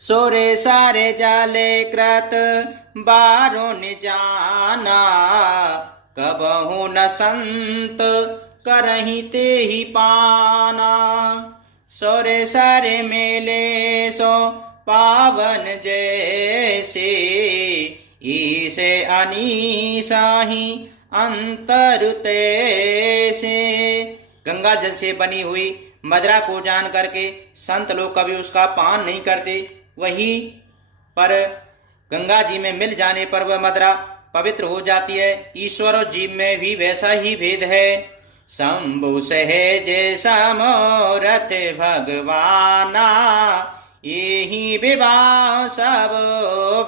सोरे सारे जाले कृत बारुन जाना, कबहु न संत करहि ते ही पाना। सोरे सारे मेले सो पावन जैसे, ईसे अनीसाही अंतर तैसे। गंगा जल से बनी हुई मदिरा को जान करके संत लोग कभी उसका पान नहीं करते, वही पर गंगा जी में मिल जाने पर वह मदिरा पवित्र हो जाती है। ईश्वर और जीव में भी वैसा ही भेद है। शंभु सहज समोरथ भगवाना, यही विवाह सब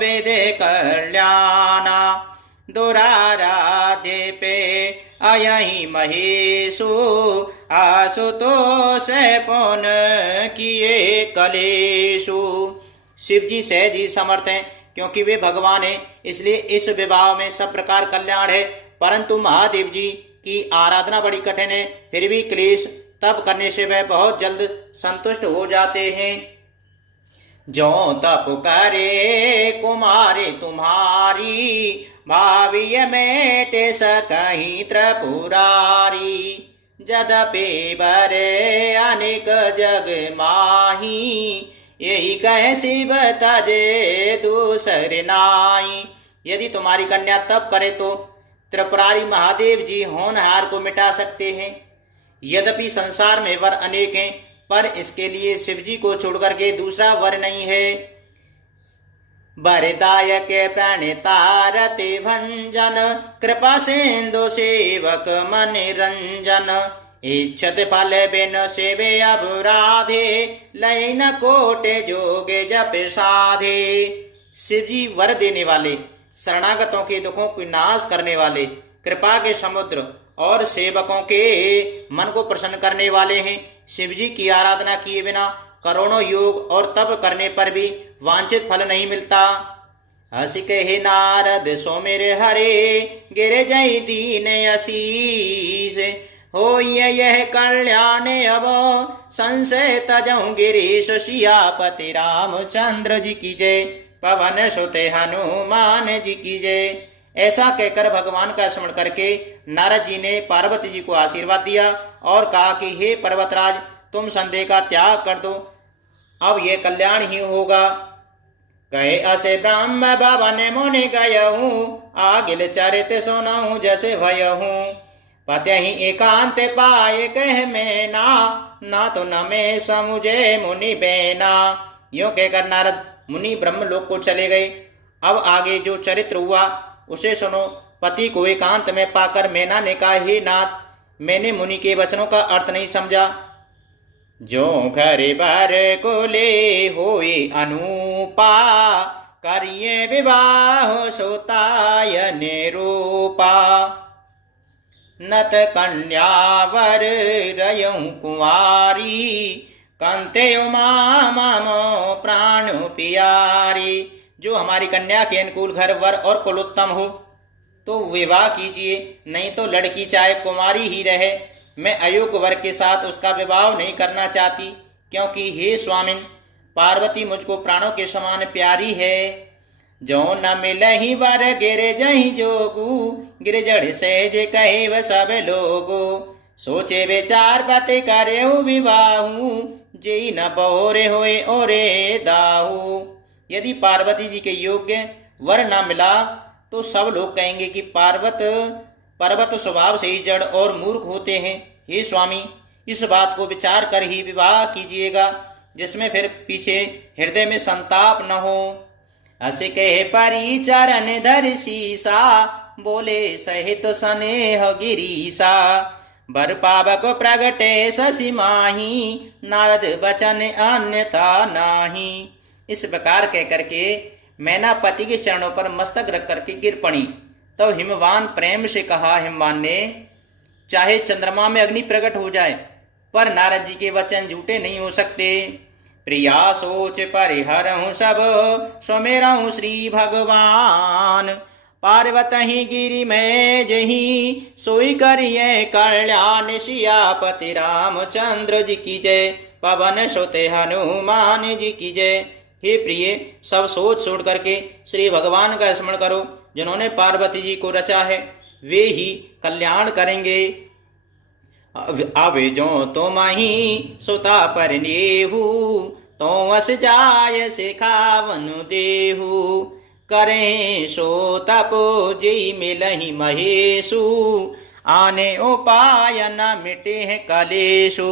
वेद कल्याणा। दुराराधे पे अयहि महेशु, आशुतोष पुन किए कलेशु। शिव जी सहज ही समर्थ हैं, क्योंकि वे भगवान हैं, इसलिए इस विवाह में सब प्रकार कल्याण है। परंतु महादेव जी की आराधना बड़ी कठिन है, फिर भी क्लेश तप करने से वह बहुत जल्द संतुष्ट हो जाते हैं। जो तप करे कुमारी तुम्हारी, भाविय मेटे सकहीं त्रिपुरारी। जदपि बरे अनेक जग माही, यही कहे शिव तजे दूसरे नाई। यदि तुम्हारी कन्या तप करे तो त्रिपुरारी महादेव जी होनहार को मिटा सकते हैं। यद्यपि संसार में वर अनेक हैं, पर इसके लिए शिव जी को छोड़कर के दूसरा वर नहीं है। वरदायक प्रणितारति भंजन, कृपा सिंधु सेवक मन रंजन। इच्छत फल बिन सेवे अपराधे, लय न कोटे जोगे जप साधे। शिव जी वर देने वाले, शरणागतों के दुखों को नाश करने वाले, कृपा के समुद्र और सेवकों के मन को प्रसन्न करने वाले हैं। शिव जी की आराधना किए बिना करोड़ों योग और तप करने पर भी वांछित फल नहीं मिलता। हसी कहे नारद सो मेरे हरे, गिरे जय दीन आशीष। हो यह कल्याण अब संशय तजऊ गिरीश, सियापति रामचंद्र जी की जय, पवन सुते हनुमान जी की जय। ऐसा कहकर भगवान का स्मरण करके नारद जी ने पार्वती जी को आशीर्वाद दिया और कहा कि हे पर्वतराज, तुम संदेह का त्याग कर दो, अब ये कल्याण ही होगा। कहे असे ब्रह्म भवन मुनि गयहूँ, आगिल चरित सुनहूँ जैसे भयहूँ। पते ही एकांत पाए कह में ना तो न में समुझे मुनि बेना। यूं कहकर नारद मुनि ब्रह्मलोक को चले गए। अब आगे जो चरित्र हुआ उसे सुनो। पति को एकांत में पाकर मैना ने कहा, हे नाथ, मैंने मुनि के वचनों का अर्थ नहीं समझा। जो घर बर कुले होए अनुपा, करिए विवाह सोतायन रूपा। नत कन्यावर रयऊ कुंवारी, कंते मामो प्राण प्यारी। जो हमारी कन्या के अनुकूल घर वर और कुलोत्तम हो तो विवाह कीजिए, नहीं तो लड़की चाहे कुमारी ही रहे। मैं अयोग्य वर के साथ उसका विवाह नहीं करना चाहती, क्योंकि हे स्वामिन, पार्वती मुझको प्राणों के समान प्यारी है। जो न मिलहि वर गिर जहि जोगू, गिर जड़ सहज कहे व सब लोगो। सोचे विचार पते करे विवाहू, जेई न बोरे होए ओरे दाहू। यदि पार्वती जी के योग्य वर न मिला तो सब लोग कहेंगे कि पर्वत स्वभाव से ही जड़ और मूर्ख होते हैं। हे स्वामी, इस बात को विचार कर ही विवाह कीजिएगा, जिसमें फिर पीछे हृदय में संताप न हो। असे कहे परी चरण धर सीसा, बोले सहित स्नेह गिरीसा। बर पावक प्रगटे शशि माही, नारद बचन अन्यथा नाही। इस प्रकार कह करके मैना पति के चरणों पर मस्तक रख करके गिर पड़ी। तब हिमवान प्रेम से कहा, हिमवान ने, चाहे चंद्रमा में अग्नि प्रकट हो जाए, पर नारद जी के वचन झूठे नहीं हो सकते। प्रिया सोच परिहरहूँ सब, सुमिरहूँ श्री भगवान। पार्वत ही गिरि में जही, सोई करिए कल्याण। सियापति रामचंद्र जी की जय, पवन सुते हनुमान जी की जय। हे प्रिय, सब सोच छोड़ करके श्री भगवान का स्मरण करो। जिन्होंने पार्वती जी को रचा है वे ही कल्याण करेंगे। अवे जो तुम ही सुता पर नेहू, तो अस जाय सिखावनु देहू। करें सो तप जी मिलहि महेशु, आने उपाय न मिटे है कलेशु।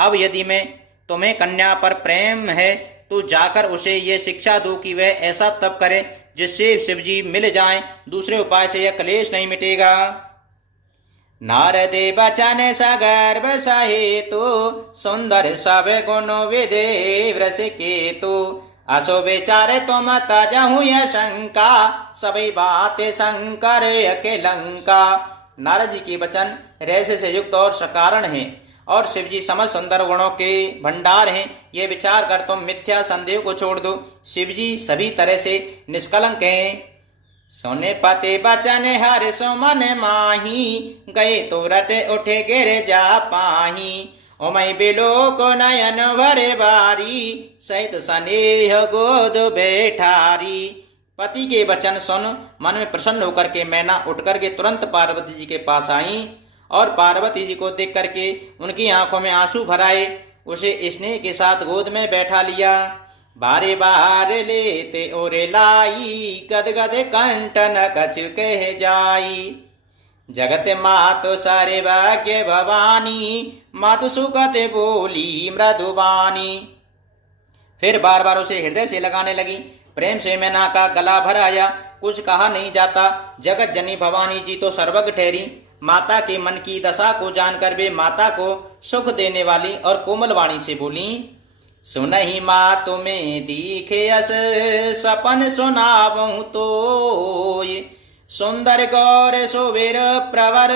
अब यदि मैं तुम्हें कन्या पर प्रेम है तो जाकर उसे ये शिक्षा दो कि वह ऐसा तप करे जिससे शिवजी मिल जाएं, दूसरे उपाय से यह कलेश नहीं मिटेगा। नारदे बचन सगर्भ सहेतु, सुंदर सब गुण विधे व्रस केतु। असो विचार तुम तजहु य शंका, सभी बातें शंकर के लंका। नारद जी के वचन रहस्य से युक्त और सकारण हैं और शिवजी समस्त सुंदर गुणों के भंडार हैं। ये विचार कर तुम मिथ्या संदेह को छोड़ दो। शिवजी सभी तरह से निष्कलंक हैं। सोने पते बचन हर सुमन माही, गए तुरत उठे गिर जा पाही। ओमय बिलो को नयन भरे बारी, सहित स्नेह गोद बैठारी। पति के वचन सुन मन में प्रसन्न होकर के मैना उठ करके तुरंत पार्वती जी के पास आई और पार्वती जी को देख करके उनकी आंखों में आंसू भराए। उसे स्नेह के साथ गोद में बैठा लिया। बारे बार लेते ओरे लाई, गद गद कंठन कछु कह जाई। जगत मातु सारे भाग्य भवानी, मातु सुगत बोली मृदुबानी। फिर बार बार उसे हृदय से लगाने लगी। प्रेम से मैना का गला भर आया। कुछ कहा नहीं जाता। जगत जननी भवानी जी तो सर्वज्ञ ठहरी। माता के मन की दशा को जानकर वे माता को सुख देने वाली और कोमल वाणी से बोली। सुनहि माँ तुम्हें दीखे अस, सपन सुनावहु तोय। सुंदर गौर सुवीर प्रवर,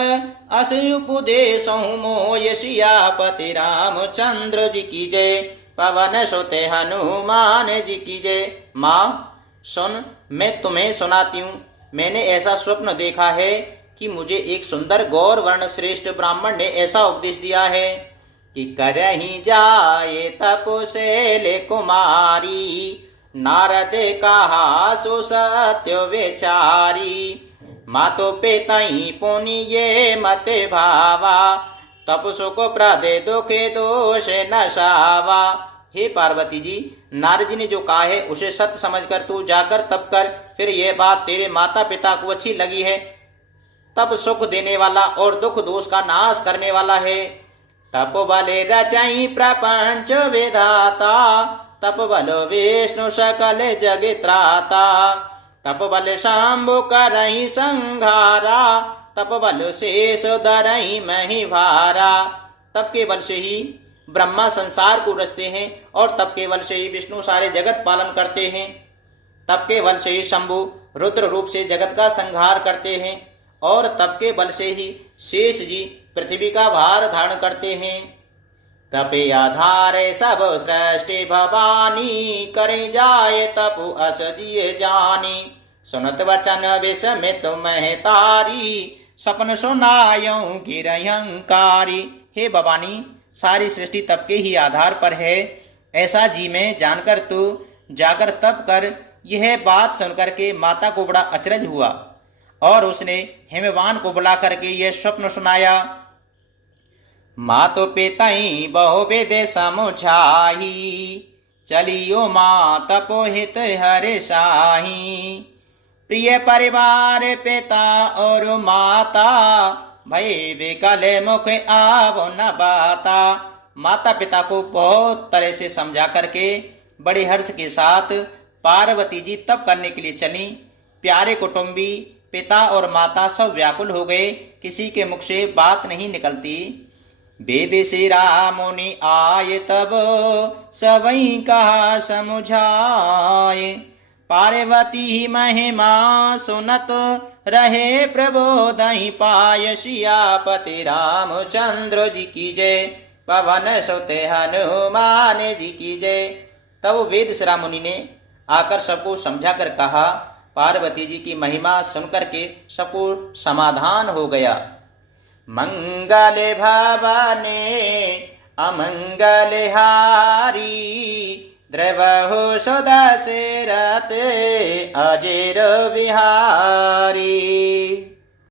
अस उपदेशहु मोय। सियापति रामचंद्र जी की जय, पवन सुत हनुमान जी की जय। माँ सुन, मैं तुम्हें सुनाती हूँ। मैंने ऐसा स्वप्न देखा है कि मुझे एक सुंदर गौर वर्ण श्रेष्ठ ब्राह्मण ने ऐसा उपदेश दिया है कि करहि जाए तपसेले कुमारी, नारद कहा सो सत्य विचारी। मातो पितई पुनि ये मत भावा, तप सुख प्रदे दुखे दोष नसावा। हे पार्वती जी, नारद जी ने जो कहा है उसे सत्य समझकर तू जाकर तप कर। फिर यह बात तेरे माता पिता को अच्छी लगी है। तप सुख देने वाला और दुख दोष का नाश करने वाला है। तप बले रचई प्रपंच विधाता, तप बल विष्णु सकल जग त्राता। तप बल शंभु करहि संघारा, तप बल शेष धरहि मही भारा। तप के बल से ही ब्रह्मा संसार को रचते हैं और तप के बल से ही विष्णु सारे जगत पालन करते हैं। तप के बल से ही शंभु रुद्र रूप से जगत का संहार करते हैं और तप के बल से ही शेष जी पृथ्वी का भार धारण करते हैं। तपे आधारे सब सृष्टि भवानी, करे जाए तपु अस दिए जानी। सुनत वचन विस्मित महतारी, सपन सुनायऊं गिरहंकारी। हे भवानी, सारी सृष्टि तप के ही आधार पर है, ऐसा जी में जानकर तू जाकर तप कर। यह बात सुनकर के माता को बड़ा अचरज हुआ और उसने हिमवान को बुला करके यह स्वप्न सुनाया। मातो पितई बहुविध समुझाही, चलियो माँ तपोहित हरे साही। प्रिय परिवार पिता और माता, भय विकल मुख आवो न बाता। माता पिता को बहुत तरह से समझा करके बड़े हर्ष के साथ पार्वती जी तप करने के लिए चली। प्यारे कुटुंबी पिता और माता सब व्याकुल हो गए। किसी के मुख से बात नहीं निकलती। वेद से राम मुनि आए तब, सबई कहा समुझाए। पार्वती महिमा सुनत रहे, प्रबोधहि पाय। सियापति रामचंद्र जी की जय, पवन सुत हनुमान जी की जय। तब वेद श्री मुनि ने आकर सबको समझा कर कहा। पार्वती जी की महिमा सुनकर के सबको समाधान हो गया। मंगल भवने अमंगल हारी, द्रवहु सुदशरथ अजिर बिहारी।